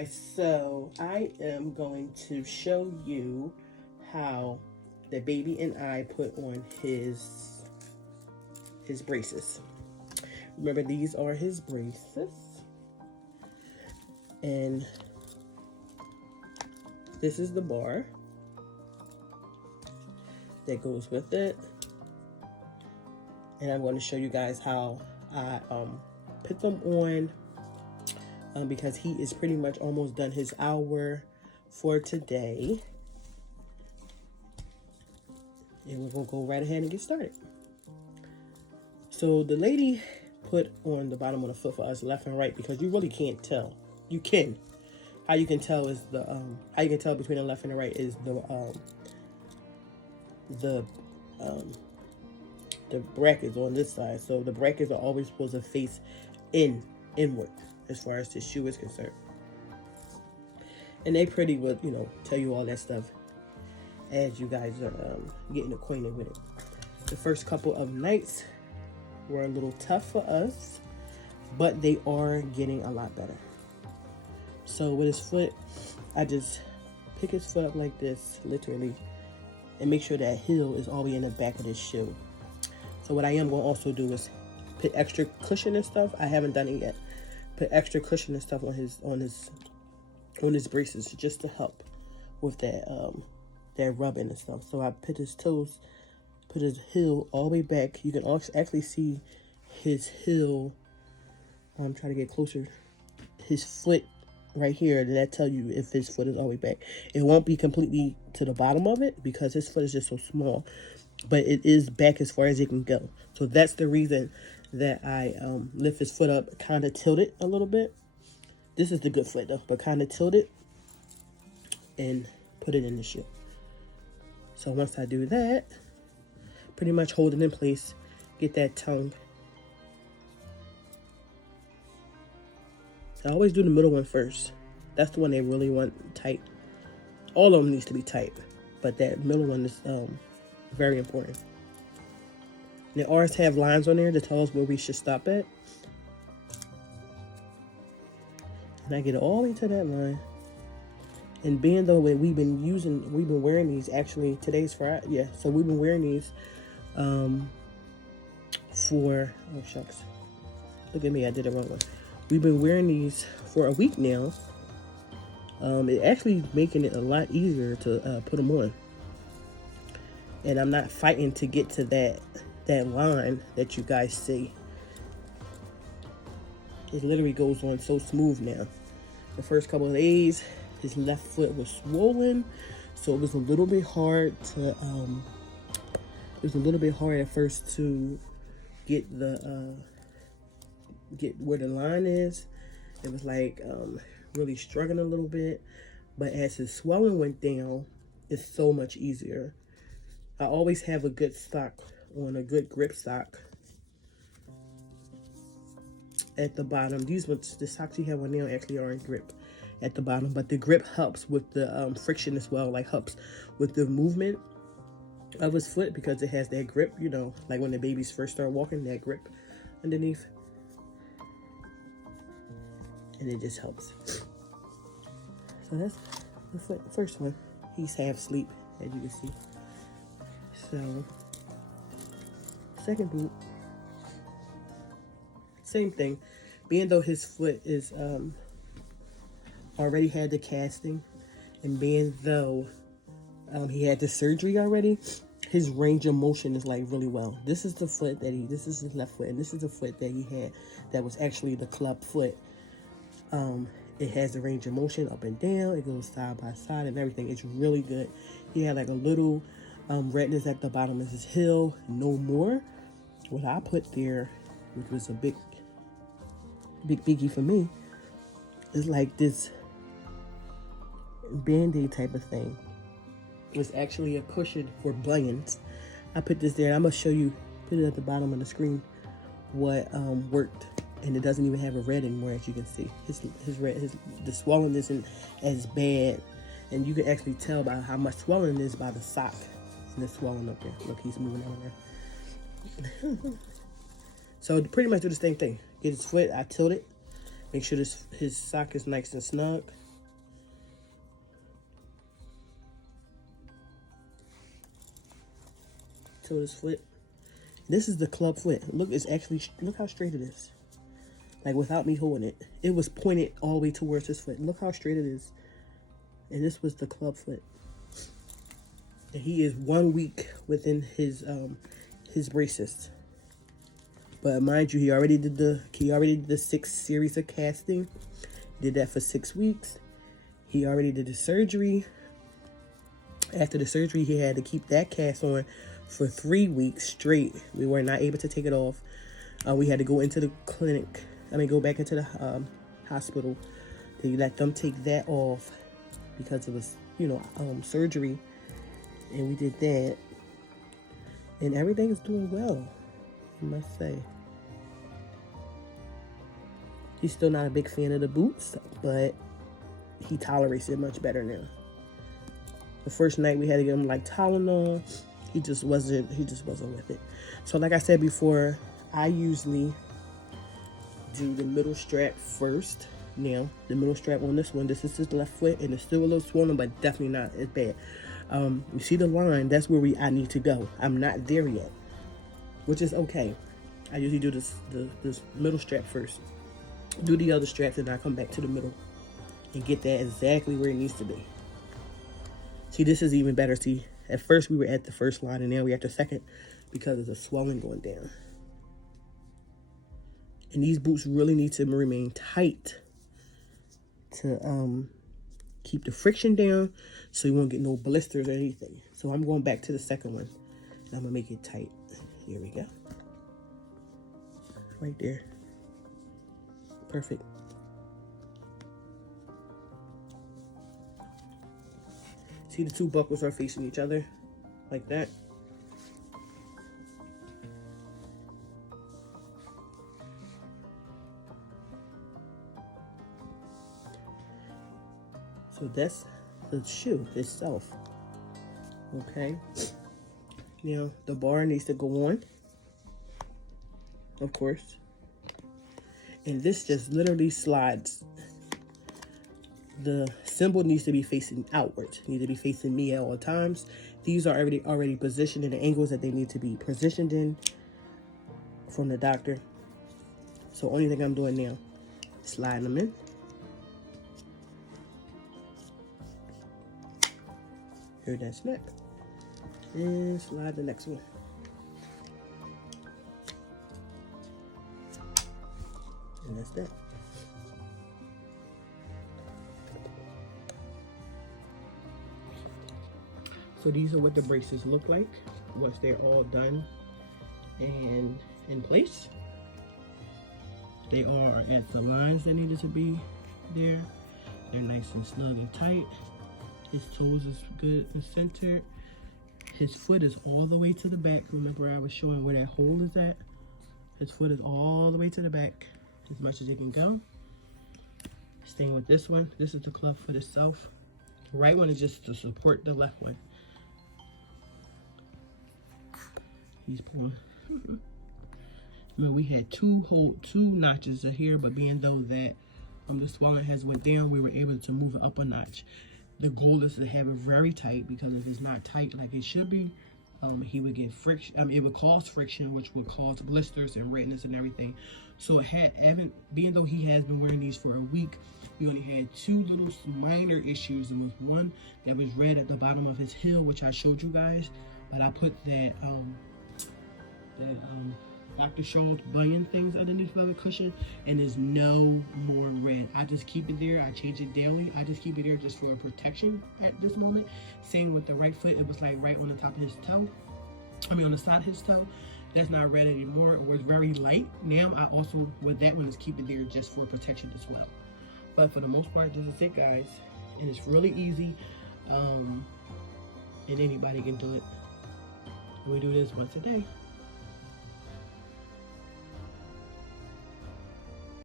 guys, so I am going to show you how the baby and I put on his braces. Remember, these are his braces, and this is the bar that goes with it. And I'm going to show you guys how I put them on because he is pretty much almost done his hour for today. And we're going to go right ahead and get started. So the lady put on the bottom of the foot for us left and right because you really can't tell. You can. How you can tell is the how you can tell between the left and the right is the brackets on this side. So the brackets are always supposed to face inward as far as the shoe is concerned. And they pretty would, you know, tell you all that stuff as you guys are getting acquainted with it. The first couple of nights were a little tough for us, but they are getting a lot better. So with his foot, I just pick his foot up like this, literally, and make sure that heel is all the way in the back of this shoe. So what I am going to also do is put extra cushion and stuff. I haven't done it yet. Put extra cushion and stuff on his braces just to help with that that rubbing and stuff. So I put his toes, put his heel all the way back. You can actually see his heel. I'm trying to get closer. His foot right here. That tell you if his foot is all the way back. It won't be completely to the bottom of it because his foot is just so small, but it is back as far as it can go. So that's the reason that I lift his foot up, kind of tilt it a little bit. This is the good foot though, but kind of tilt it and put it in the shoe. So once I do that, pretty much hold it in place, get that tongue. I always do the middle one first. That's the one they really want tight. All of them needs to be tight, but that middle one is very important. Now ours have lines on there to tell us where we should stop at. And I get it all the way to that line. And being though that we've been wearing these, actually today's Friday, yeah. So we've been wearing these for, oh shucks. Look at me, I did it wrong one. We've been wearing these for a week now. It actually making it a lot easier to put them on. And I'm not fighting to get to that line that you guys see. It literally goes on so smooth now. The first couple of days, his left foot was swollen, so it was a little bit hard to at first to get where the line is. It was like really struggling a little bit, but as his swelling went down, it's so much easier. I always have a good sock on, a good grip sock at the bottom. These ones, the socks you have on now actually are in grip at the bottom, but the grip helps with the friction as well, like helps with the movement of his foot because it has that grip, you know, like when the babies first start walking, that grip underneath. And it just helps. So that's the first one. He's half asleep, as you can see. So, second boot, same thing. Being though his foot is already had the casting, and being though he had the surgery already, his range of motion is like really well. This is the foot that this is his left foot, and this is the foot that he had that was actually the club foot. It has the range of motion up and down. It goes side by side and everything. It's really good. He had like a little redness at the bottom of his heel, no more. What I put there, which was a big biggie for me, is like this Band-Aid type of thing. It's actually a cushion for bunions. I put this there, and I'm gonna show you, put it at the bottom of the screen, what worked. And it doesn't even have a red anymore, as you can see. The swelling isn't as bad, and you can actually tell by how much swelling is by the sock and the swelling up there. Look, he's moving out there. So pretty much do the same thing. Get his foot, I tilt it, make sure his sock is nice and snug. toe his foot. This is the ClubFoot. Look, it's actually, look how straight it is. Like without me holding it. It was pointed all the way towards his foot. Look how straight it is. And this was the ClubFoot. And he is 1 week within his braces. But mind you, he already did the 6 series of casting. Did that for 6 weeks. He already did the surgery. After the surgery, he had to keep that cast on for 3 weeks straight. We were not able to take it off. We had to go into the clinic. Go back into the hospital. They let them take that off because it was, surgery. And we did that. And everything is doing well, I must say. He's still not a big fan of the boots, but he tolerates it much better now. The first night we had to give him like Tylenol. He just wasn't with it. So like I said before, I usually do the middle strap first. Now, the middle strap on this one, this is his left foot, and it's still a little swollen, but definitely not as bad. You see the line, that's where I need to go. I'm not there yet, which is okay. I usually do this middle strap first. Do the other straps, and I come back to the middle and get that exactly where it needs to be. See, this is even better. See, at first we were at the first line, and now we're at the second because of the swelling going down. And these boots really need to remain tight to keep the friction down so you won't get no blisters or anything. So I'm going back to the second one, and I'm gonna make it tight. Here we go. Right there. Perfect. See, the two buckles are facing each other like that. So that's the shoe itself. Okay. Now the bar needs to go on, of course. And this just literally slides. The symbol needs to be facing outwards. Need to be facing me at all times. These are already positioned in the angles that they need to be positioned in from the doctor. So only thing I'm doing now, sliding them in. Here that snap. And slide the next one. And that's that. So these are what the braces look like once they're all done and in place. They are at the lines that needed to be there. They're nice and snug and tight. His toes is good and centered. His foot is all the way to the back. Remember I was showing where that hole is at? His foot is all the way to the back as much as it can go. Staying with this one. This is the ClubFoot itself. The right one is just to support the left one. He's pulling. We had two notches here, but being though that the swelling has went down, we were able to move it up a notch. The goal is to have it very tight, because if it's not tight like it should be, he would get friction. It would cause friction, which would cause blisters and redness and everything. So being though he has been wearing these for a week, we only had 2 little minor issues. And was one that was red at the bottom of his heel, which I showed you guys, but I put that Dr. Scholl's bunion things underneath the cushion, and there's no more red. I just keep it there. I change it daily. I just keep it there just for protection at this moment. Same with the right foot. It was like right on the top of his toe. On the side of his toe. That's not red anymore. It was very light. Now I also, with that one, is keep it there just for protection as well. But for the most part, this is it, guys. And it's really easy. And anybody can do it. We do this once a day.